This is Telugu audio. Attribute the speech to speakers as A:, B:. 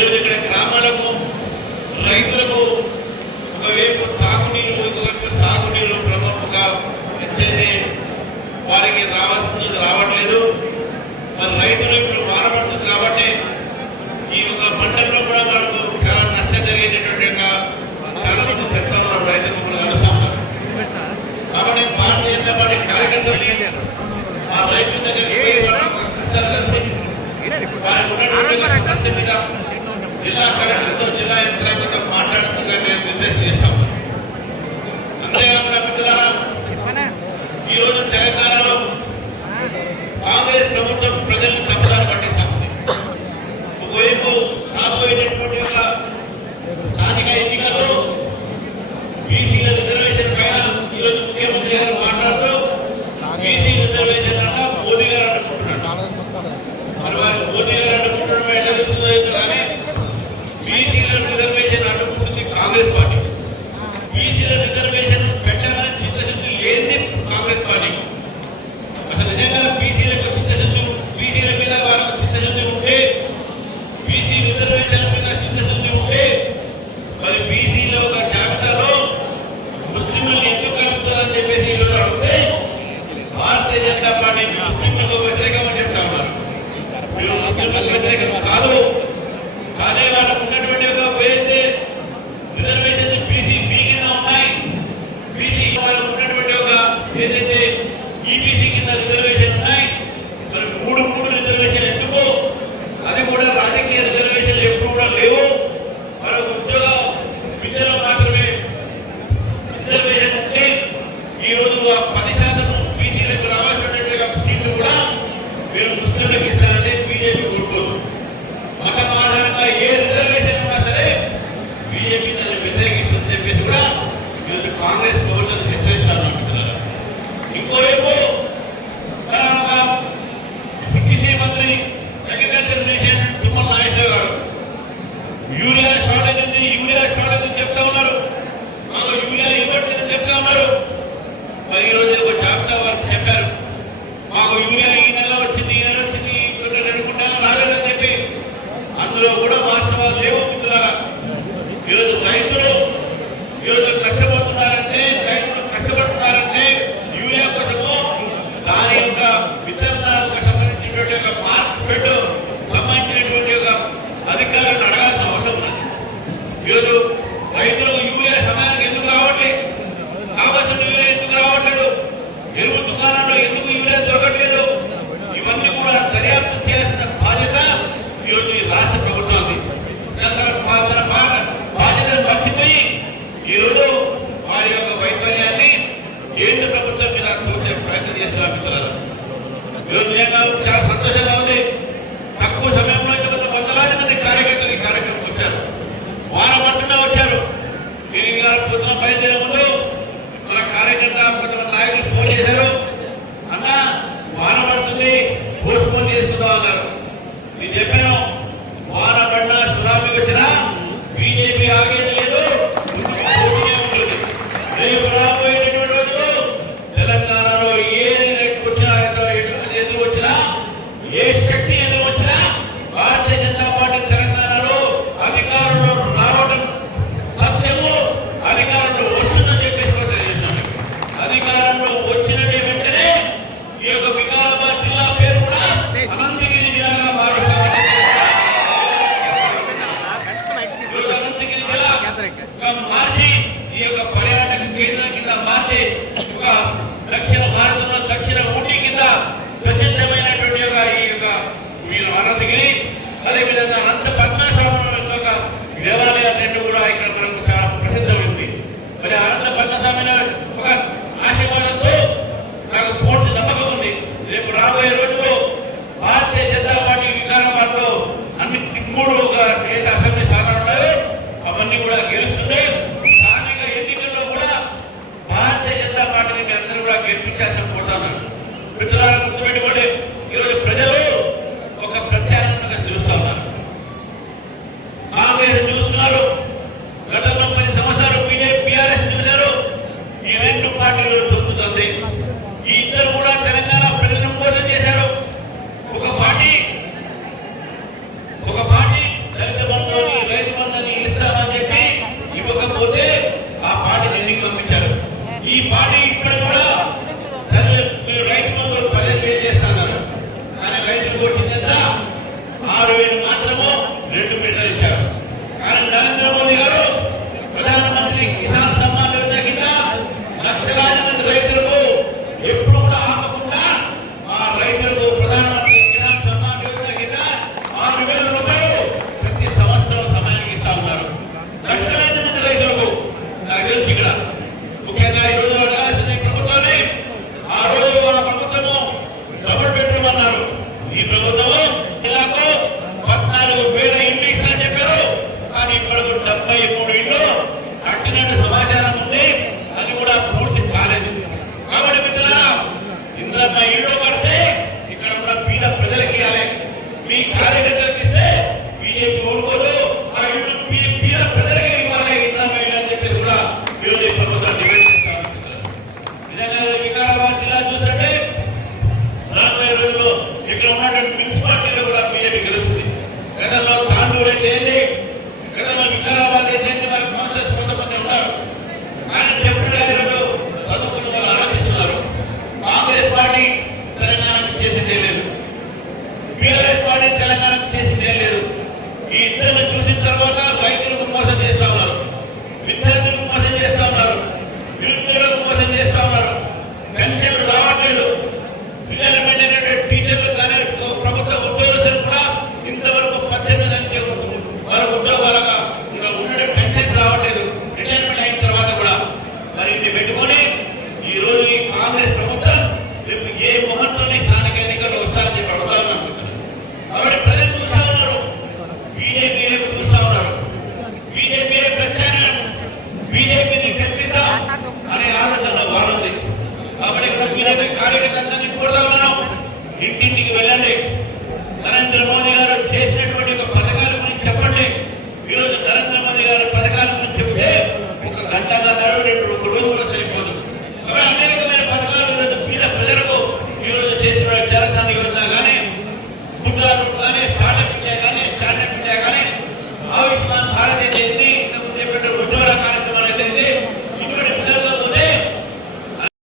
A: ఈరోజు ఇక్కడ గ్రామాలకు రైతులకు ఒకవైపు తాగునీరు ఇంకొక సాగునీరు ప్రభుత్వంగా ఎంతైతే వారికి రావాల్సిన Thank you. మరి ఈరోజు ఒక జాబితా వాళ్ళు చెప్పారు మాకు యూరియా ఈ నెల వచ్చింది ఈ నెల వచ్చింది ఇప్పుడు రెండు కుంటాలు రాలేదని చెప్పి అందులో కూడా వాస్తవాలు లేవు మిత్రులారా. ఈరోజు రైతులు ఈరోజు కష్టపడుతున్నారంటే రైతులు కష్టపడుతున్నారంటే యూరియా కోసము దాని యొక్క విత్తనాలకు సంబంధించినటువంటి యొక్క మార్కెట్ సంబంధించినటువంటి యొక్క అధికారులను అడగాల్సిన అవసరం ఉన్నది. ఈరోజు రైతులు ఈ యొక్క పర్యాటక కేంద్రం కింద మార్చి ఈ పార్టీ মহাত্মা